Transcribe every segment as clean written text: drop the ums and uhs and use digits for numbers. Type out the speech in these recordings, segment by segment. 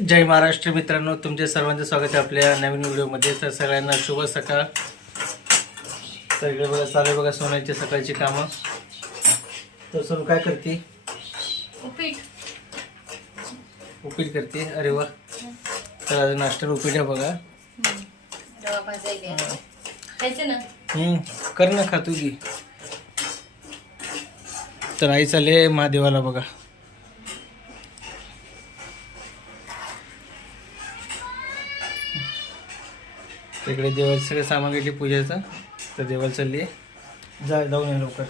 जय महाराष्ट्र मित्रांनो, तुमचे सर्वांचे स्वागत आहे आपल्या नवीन व्हिडिओमध्ये. तर सगळ्यांना शुभ सकाळ. तर इकडे बघा चालू आहे बघा सोन्याची सकाळची कामं. तर सोनू काय करते? उपीट करते. अरे वा. तर आज नाश्त्याला उपीट आहे बघा. कर ना, खा तू घे. तर आई चालले महादेवाला बघा. तिकडे देवाचं सगळं सामान घेतली पूजेचं. तर देवाला चालली आहे. जाऊन ये लवकर.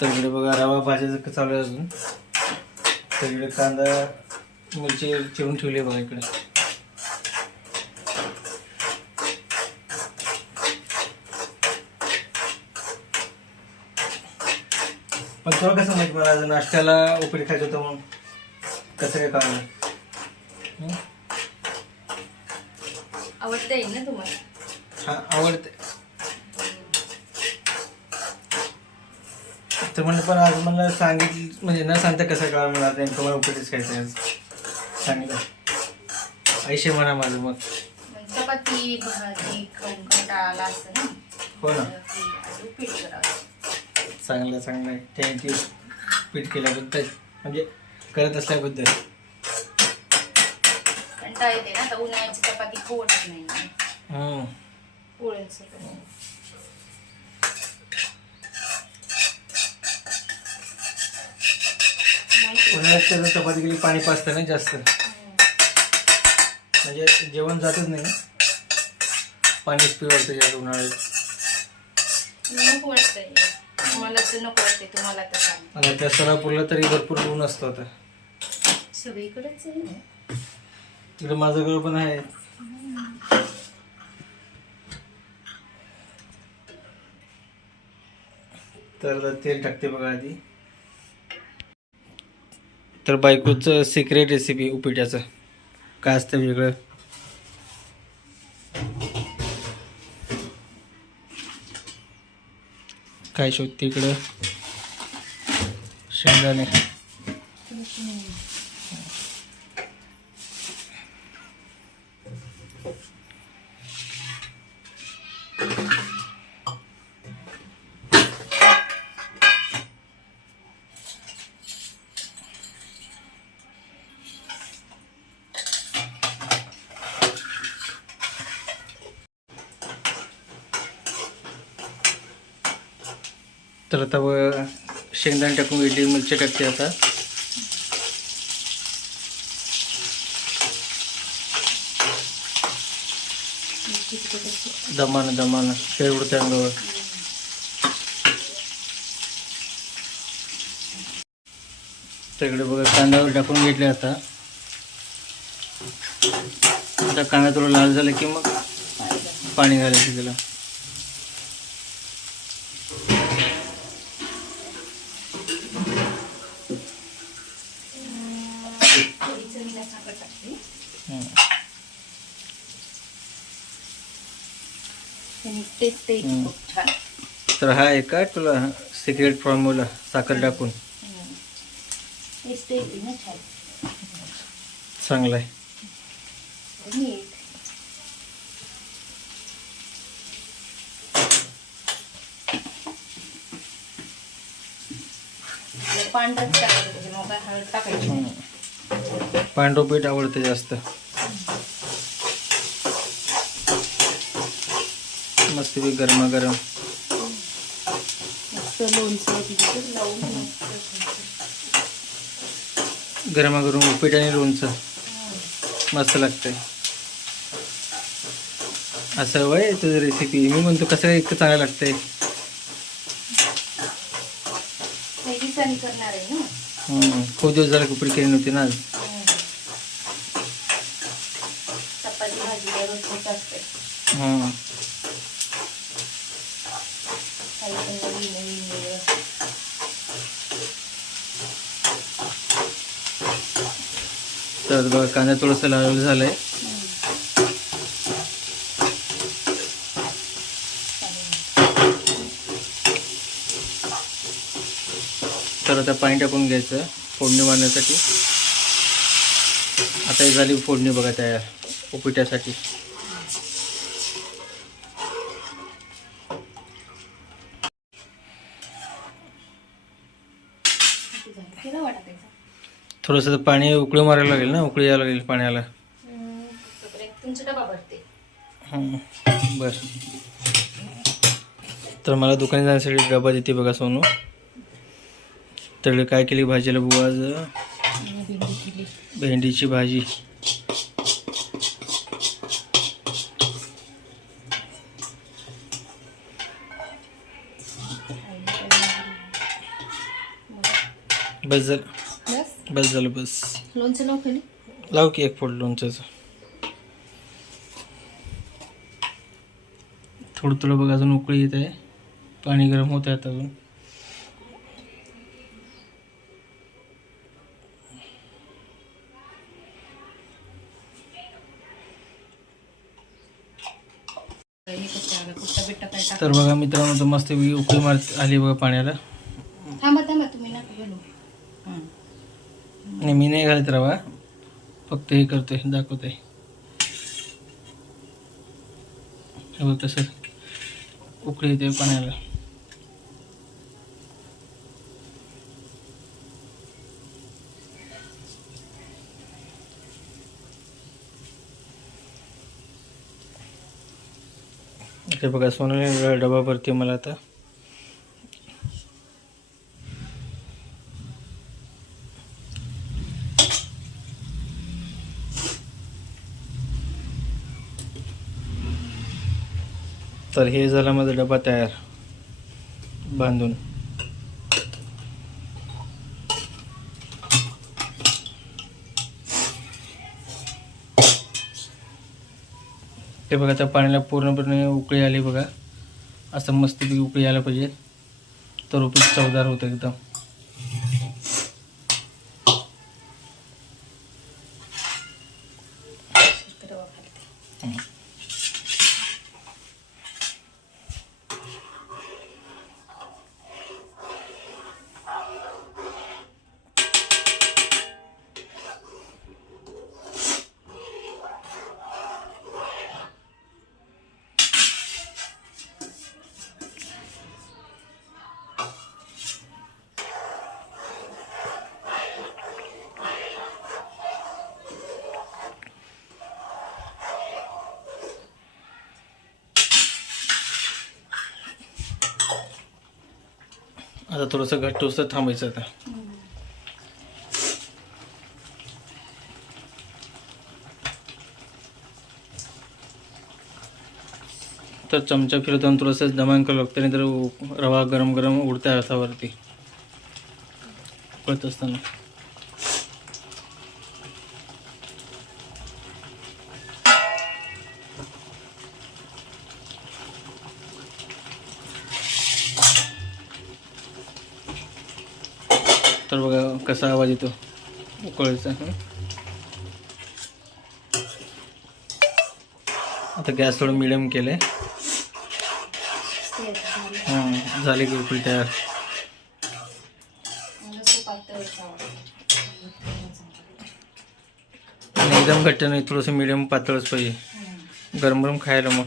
तर इकडे बघा रवा भाजायचं चालू आहे अजून. तर इकडे कांदा मिरची चिरून ठेवली बघा इकडे. पण तुला कसं माहिती मला आज नाश्त्याला उपीट खायचं होतं म्हणून? कसं काय काम आवडते ना तुम्हाला? हा आवडते. तर म्हणलं पण आज मला सांगितलं म्हणजे न सांगता कसं कळलं मला नेमकं मला उपीटच खायचं आहे आज. सांगितलं ऐशे म्हणा माझं मग. चपाती भाजी खाऊन कंटाळा असतं ना. हो ना. उपीट करावं. चांगलं चांगलं आहे. थँक्यू पीठ केल्याबद्दल, म्हणजे करत असल्याबद्दल. कंटाळा येते ना, तर उन्हाळ्याची चपाती खावत नाही. पोळ्यांचं उन्हाळ्यात चपाती केली पाणी पाजतं ना जास्त, म्हणजे जेवण जातच नाही. पाणीच पिवळतं जास्त उन्हाळ्यात. नको वाटतंय मला, तर नको वाटते तुम्हाला. तर आणि त्या सोलापूरला तरी भरपूर ऊन असतो आता. सगळीकडेच आहे. तिकडे माझं घर पण आहे. तर तेल टाकते बघा आधी. तर बायकोचं सिक्रेट रेसिपी उपीटाचं काय असतं वेगळं. काय शोधते इकडं? शेंगदाणे. तर आता शेंगदाणे टाकून इडली मिरची टाकते आता. दमानं शेळ उडते अंगावर. तर इकडे बघा कांद्यावर टाकून घेतले आता. आता कांदा थोडं लाल झालं की मग पाणी घालायचं त्याला. तर हा आहे का तुला सिक्रेट फॉर्म्युला साखर टाकून? चांगला आहे. पांढरं पीठ आवडतं जास्त. मस्त बी गरमागरम. गरमागरम उपीट आणि लोणचं मस्त लागतंय. असं वय तुझं रेसिपी. मी म्हणतो कसं काय इतकं चांगलं लागतंय. खूप दिवस झाला उपीट केली नव्हती ना आज. तर बघा कांदा थोडंसं लाल झालंय. तर आता पाणी टाकून घ्यायचं फोडणी मारण्यासाठी. आता ही झाली फोडणी बघा तयार उपीट्यासाठी. केला वाटायचा थोडंसं पाणी उकळी मारायला लागेल ना, उकळी यायला लागेल पाण्याला. तुमचा डबा भरते. बरं. तर मला दुकानी जाण्यासाठी डबा देते बघा सोनू. तर काय केली भाजीला बुवा आज? भेंडीची भाजी. बस झालं, बस झालं, बस. लोणचं लाव खाली. लाव की एक फोड लोणच्याचं. थोडं थोडं बघा अजून उकळी येत आहे, पाणी गरम होत आहे आता अजून. तर बघा मित्रांनो, तर मस्त उकळी मार आली बघा पाण्याला. थांबा थांबा तुम्ही नका बोलू. नाही मी नाही घालत रवा, फक्त हे करतोय, दाखवतोय. हे बघ कसं उकळी येते पाण्याला. इथे बघा सोनाली डबा भरते मला आता. तर हे झाला माझा डबा तयार बांधून. ते बघा त्या पाण्याला पूर्णपणे उकळी आली बघा. असं मस्तपैकी उकळी यायला पाहिजे, तर उपीट चवदार होतं एकदम. आता थोडंसं घट्ट होतं, थांबायचं आता. तर चमचा फिरवताना थोडंसं दमान करावं लागतं, नाही तर रवा गरम गरम उडत्या हातावरती उकळत असताना. तर बघा कसा आवाज येतो उकळायचा. आता गॅस थोडं मिडियम केलं आहे. झाले की उकळी तयार. आणि एकदम घट्ट नाही, थोडंसं मिडियम पातळच पाहिजे गरम गरम खायला. मग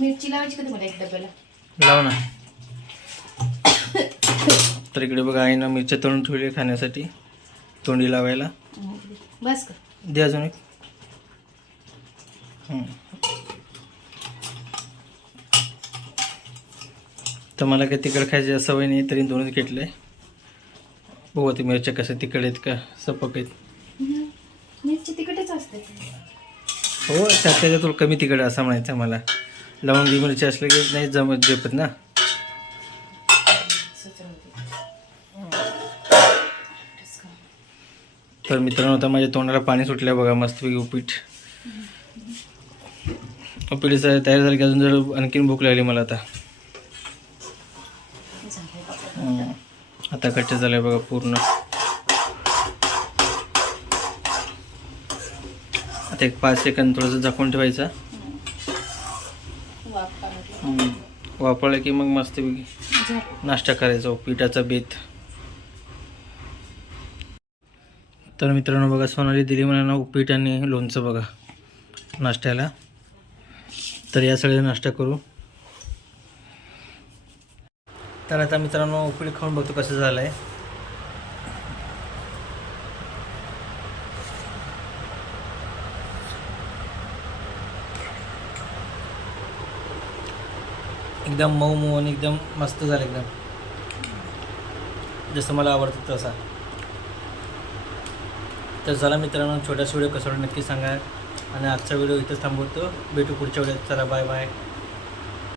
मिरची लावायची कधी मला एक डब्याला लाव ना. तर इकडे बघा आईनं मिरच्या तळून ठेवली खाण्यासाठी, तोंडी लावायला. बस का दे अजून एक. तर मला काही तिखट खायची सवय नाही, तरी दोनच घेतले. बघू ते मिरच्या कशा तिखट आहेत का सपक आहेत. मिरची तिखटच असते. हो त्यातल्या थोडं कमी तिखट असं म्हणायचं मला. लवंगी मिरची असले की नाही जमत झेपत ना. तर मित्रांनो, आता माझ्या तोंडाला पाणी सुटलं बघा. मस्तपैकी उपीट तयार झाली की अजून जर आणखीन भूक लागली मला. आता घट्ट झालंय बघा पूर्ण. आता एक 5 सेकंद थोडंसं झाकून ठेवायचं. वापरलं की मग मस्तपैकी झालं. नाश्ता करायचा पिठाचा बेत. तर मित्रांनो बघा सोनाली दिली मला ना उपीट आणि लोणचं बघा नाश्त्याला. तर या सगळ्या नाश्ता करू. तर आता मित्रांनो उपीट खाऊन बघतो कसं झालं आहे. एकदम मऊ मऊ आणि एकदम मस्त झालं एकदम जसं मला आवडतं तसा. तर चला मित्रांनो छोटासा व्हिडिओ कसा वाटला नक्की सांगा आणि आजचा व्हिडिओ इथंच थांबवतो. भेटू पुढच्या व्हिडिओत. चला बाय बाय.